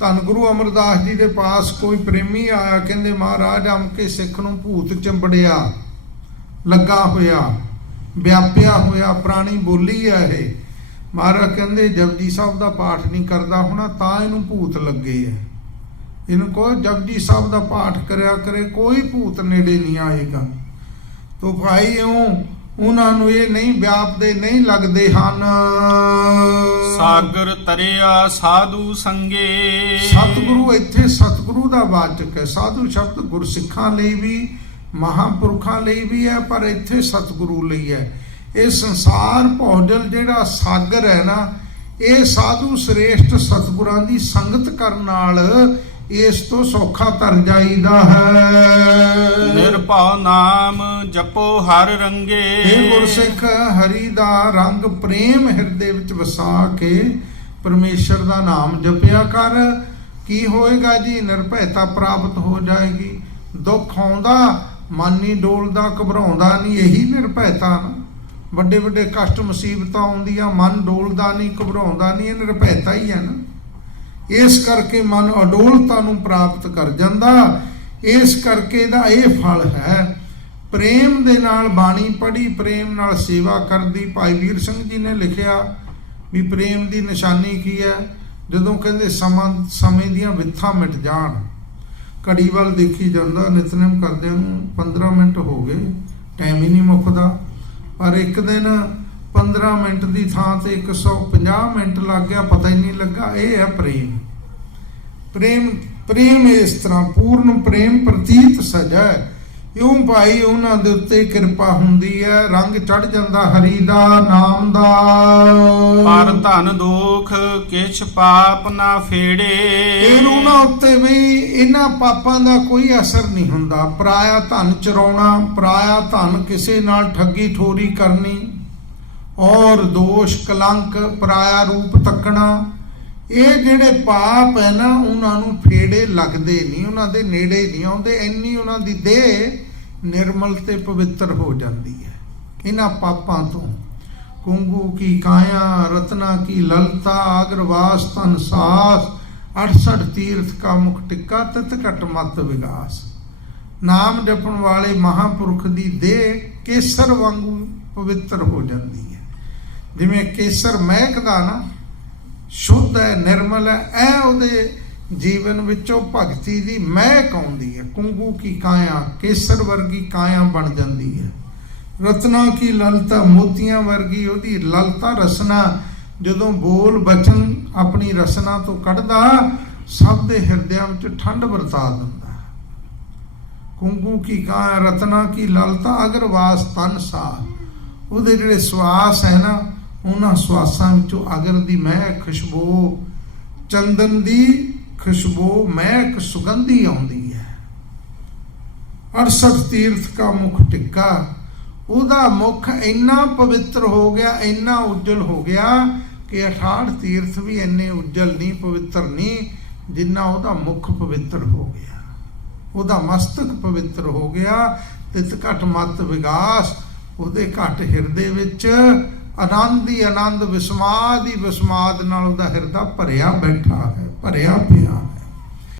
ਧੰਨ ਗੁਰੂ ਅਮਰਦਾਸ ਜੀ ਦੇ ਪਾਸ ਕੋਈ ਪ੍ਰੇਮੀ ਆਇਆ, ਕਹਿੰਦੇ, ਮਹਾਰਾਜ ਅਮ ਕੇ ਸਿੱਖ ਨੂੰ ਭੂਤ ਚੰਬੜਿਆ, ਲੱਗਾ ਹੋਇਆ, ਵਿਆਪਿਆ ਹੋਇਆ, ਪ੍ਰਾਣੀ ਬੋਲੀ ਆ ਇਹ। ਮਹਾਰਾਜ ਕਹਿੰਦੇ, ਜਪਜੀ ਸਾਹਿਬ ਦਾ ਪਾਠ ਨਹੀਂ ਕਰਦਾ ਹੋਣਾ, ਤਾਂ ਇਹਨੂੰ ਭੂਤ ਲੱਗੇ ਆ। ਇਹਨੂੰ ਕਹੋ, ਜਪਜੀ ਸਾਹਿਬ ਦਾ ਪਾਠ ਕਰਿਆ ਕਰੇ, ਕੋਈ ਭੂਤ ਨੇੜੇ ਨਹੀਂ ਆਏਗਾ। ਤੋ ਭਾਈ, ਇਉਂ ਉਹਨਾਂ ਨੂੰ ਇਹ ਨਹੀਂ ਵਿਆਪਦੇ ਨਹੀਂ ਲੱਗਦੇ ਹਨ। ਸਾਗਰ ਤਰਿਆ ਸਾਧੂ ਸੰਗੇ। ਸਤਿਗੁਰੂ ਇੱਥੇ ਸਤਿਗੁਰੂ ਦਾ ਵਾਚਕ ਹੈ। ਸਾਧੂ ਸ਼ਬਦ ਗੁਰਸਿੱਖਾਂ ਲਈ ਵੀ ਮਹਾਪੁਰਖਾਂ ਲਈ ਵੀ ਹੈ ਪਰ ਇੱਥੇ ਸਤਿਗੁਰੂ ਲਈ ਹੈ। ਇਹ ਸੰਸਾਰ ਭੌਜਲ ਜਿਹੜਾ ਸਾਗਰ ਹੈ ਨਾ ਇਹ ਸਾਧੂ ਸ੍ਰੇਸ਼ਟ ਸਤਿਗੁਰਾਂ ਦੀ ਸੰਗਤ ਕਰਨ ਨਾਲ ਇਸ ਤੋਂ ਸੌਖਾ ਤਰ ਜਾਈਦਾ ਹੈ। ਨਿਰਭਉ ਨਾਮ ਜਪੋ ਹਰ ਰੰਗੇ। ਇਹ ਗੁਰਸਿੱਖ, ਹਰੀ ਦਾ ਰੰਗ ਪ੍ਰੇਮ ਹਿਰਦੇ ਵਿੱਚ ਵਸਾ ਕੇ ਪਰਮੇਸ਼ਰ ਦਾ ਨਾਮ ਜਪਿਆ ਕਰ। ਕੀ ਹੋਏਗਾ ਜੀ? ਨਿਰਭੈਤਾ ਪ੍ਰਾਪਤ ਹੋ ਜਾਏਗੀ। ਦੁੱਖ ਆਉਂਦਾ, ਮਨ ਨਹੀਂ ਡੋਲਦਾ, ਘਬਰਾਉਂਦਾ ਨਹੀਂ, ਇਹੀ ਨਿਰਭੈਤਾ ਨਾ। ਵੱਡੇ ਵੱਡੇ ਕਸ਼ਟ ਮੁਸੀਬਤਾਂ ਆਉਂਦੀਆਂ, ਮਨ ਡੋਲਦਾ ਨਹੀਂ, ਘਬਰਾਉਂਦਾ ਨਹੀਂ, ਇਹ ਨਿਰਭੈਤਾ ਹੀ ਹੈ ਨਾ। ਇਸ ਕਰਕੇ ਮਨ ਅਡੋਲਤਾ ਨੂੰ ਪ੍ਰਾਪਤ ਕਰ ਜਾਂਦਾ। ਇਸ ਕਰਕੇ ਦਾ ਇਹ ਫਲ ਹੈ। ਪ੍ਰੇਮ ਦੇ ਨਾਲ ਬਾਣੀ ਪੜ੍ਹੀ, ਪ੍ਰੇਮ ਨਾਲ ਸੇਵਾ ਕਰਦੀ। ਭਾਈ ਵੀਰ ਸਿੰਘ ਜੀ ਨੇ ਲਿਖਿਆ ਵੀ ਪ੍ਰੇਮ ਦੀ ਨਿਸ਼ਾਨੀ ਕੀ ਹੈ? ਜਦੋਂ ਕਹਿੰਦੇ ਸਮਾਂ, ਸਮੇਂ ਦੀਆਂ ਵਿਥਾਂ ਮਿਟ ਜਾਣ। ਘੜੀ ਵੱਲ ਦੇਖੀ ਜਾਂਦਾ, ਨਿਤਨੇਮ ਕਰਦਿਆਂ ਨੂੰ 15 ਮਿੰਟ ਹੋ ਗਏ। ਟਾਈਮ ਹੀ ਨਹੀਂ ਮੁੱਕਦਾ। ਪਰ ਇੱਕ ਦਿਨ 15 ਮਿੰਟ ਦੀ ਥਾਂ ਤੇ 150 ਮਿੰਟ ਲੱਗ ਗਿਆ, ਪਤਾ ਹੀ ਨਹੀਂ ਲੱਗਾ, ਇਹ ਹੈ ਪ੍ਰੇਮ। ਪ੍ਰੇਮ ਪ੍ਰੇਮ ਇਸ ਤਰ੍ਹਾਂ ਪੂਰਨ ਪ੍ਰੇਮ ਪ੍ਰਤੀਤ ਸਜਾ ਇਉਂ ਭਾਈ ਉਹਨਾਂ ਦੇ ਉੱਤੇ ਕਿਰਪਾ ਹੁੰਦੀ ਹੈ। ਰੰਗ ਚੜ ਜਾਂਦਾ ਹਰੀ ਦਾ ਨਾਮ ਦਾ। ਪਰ ਧਨ ਦੋਖ ਕਿਛ ਪਾਪ ਨਾ ਫੇੜੇ। ਇਹਨੂੰ ਨਾ ਉੱਤੇ ਵੀ ਇਹਨਾਂ ਪਾਪਾਂ ਦਾ ਕੋਈ ਅਸਰ ਨਹੀਂ ਹੁੰਦਾ। ਪਰਾਇਆ ਧਨ ਚਰਾਉਣਾ ਪਰਾਇਆ ਧਨ ਕਿਸੇ ਨਾਲ ਠੱਗੀ ਠੋਰੀ ਕਰਨੀ। ਔਰ ਦੋਸ਼ ਕਲੰਕ ਪਰਾਇਆ ਰੂਪ ਤੱਕਣਾ। ਇਹ ਜਿਹੜੇ ਪਾਪ ਹੈ ਨਾ, ਉਹਨਾਂ ਨੂੰ ਫੇੜੇ ਲੱਗਦੇ ਨਹੀਂ, ਉਹਨਾਂ ਦੇ ਨੇੜੇ ਨਹੀਂ ਆਉਂਦੇ, ਇੰਨੀ ਉਹਨਾਂ ਦੀ ਦੇਹ ਨਿਰਮਲ ਤੇ ਪਵਿੱਤਰ ਹੋ ਜਾਂਦੀ ਹੈ। ਇਹਨਾਂ ਪਾਪਾਂ ਤੋਂ। ਕੁੰਗੂ ਕੀ ਕਾਇਆ, ਰਤਨਾ ਕੀ ਲਲਤਾ ਆਗਰਵਾਸ ਤਨ ਸਾਸ 68 ਤੀਰਥ ਕਾ ਮੁਖ ਟਿੱਕਾ ਤਤ ਘਟ ਮਤ ਵਿਗਾਸ ਨਾਮ ਜਪਣ ਵਾਲੇ ਮਹਾਪੁਰਖ ਦੀ ਦੇਹ ਕੇਸਰ ਵਾਂਗੂ ਪਵਿੱਤਰ ਹੋ ਜਾਂਦੀ ਹੈ। ਜਿਵੇਂ ਕੇਸਰ ਮਹਿਕਦਾ ਨਾ ਸ਼ੁੱਧ ਹੈ, ਨਿਰਮਲ ਹੈ, ਇਹ ਉਹਦੇ ਜੀਵਨ ਵਿੱਚੋਂ ਭਗਤੀ ਦੀ ਮਹਿਕ ਆਉਂਦੀ ਹੈ। ਕੁੰਗੂ ਕੀ ਕਾਇਆ, ਕੇਸਰ ਵਰਗੀ ਕਾਇਆ ਬਣ ਜਾਂਦੀ ਹੈ। ਰਤਨਾ ਕੀ ਲਲਤਾ, ਮੋਤੀਆਂ ਵਰਗੀ ਉਹਦੀ ਲਲਤਾ ਰਸਨਾ, ਜਦੋਂ ਬੋਲ ਬਚਨ ਆਪਣੀ ਰਸਨਾ ਤੋਂ ਕੱਢਦਾ, ਸਭ ਦੇ ਹਿਰਦਿਆਂ ਵਿੱਚ ਠੰਡ ਵਰਤਾ ਦਿੰਦਾ ਹੈ। ਕੁੰਗੂ ਕੀ ਕਾਇਆ, ਰਤਨਾ ਕੀ ਲਲਤਾ ਅਗਰਵਾਸ ਤਨ ਸਾ ਉਹਦੇ ਜਿਹੜੇ ਸਵਾਸ ਹੈ ਨਾ ਉਹਨਾਂ ਸਵਾਸਾਂ ਵਿੱਚੋਂ ਅਗਰ ਦੀ ਮਹਿਕ ਖੁਸ਼ਬੂ, ਚੰਦਨ ਦੀ ਖੁਸ਼ਬੂ ਮਹਿਕ ਸੁਗੰਧੀ ਆਉਂਦੀ ਹੈ। 68 ਤੀਰਥ ਕਾ ਮੁਖ ਟਿੱਕਾ, ਉਹਦਾ ਮੁਖ ਇੰਨਾ ਪਵਿੱਤਰ ਹੋ ਗਿਆ, ਇੰਨਾ ਉਜਲ ਹੋ ਗਿਆ ਕਿ 68 ਤੀਰਥ ਵੀ ਇੰਨੇ ਉਜਲ ਨਹੀਂ, ਪਵਿੱਤਰ ਨਹੀਂ, ਜਿੰਨਾ ਉਹਦਾ ਮੁਖ ਪਵਿੱਤਰ ਹੋ ਗਿਆ। ਉਹਦਾ ਮਸਤਕ ਪਵਿੱਤਰ ਹੋ ਗਿਆ, ਤਿਤ ਘਟ ਮਤ ਵਿਗਾਸ, ਉਹਦੇ ਘਟ ਹਿਰਦੇ ਵਿੱਚ ਆਨੰਦ ਹੀ ਆਨੰਦ, ਵਿਸਮਾਦ ਹੀ ਵਿਸਮਾਦ ਨਾਲ ਉਹਦਾ ਹਿਰਦਾ ਭਰਿਆ ਬੈਠਾ ਹੈ, ਭਰਿਆ ਪਿਆ ਹੈ।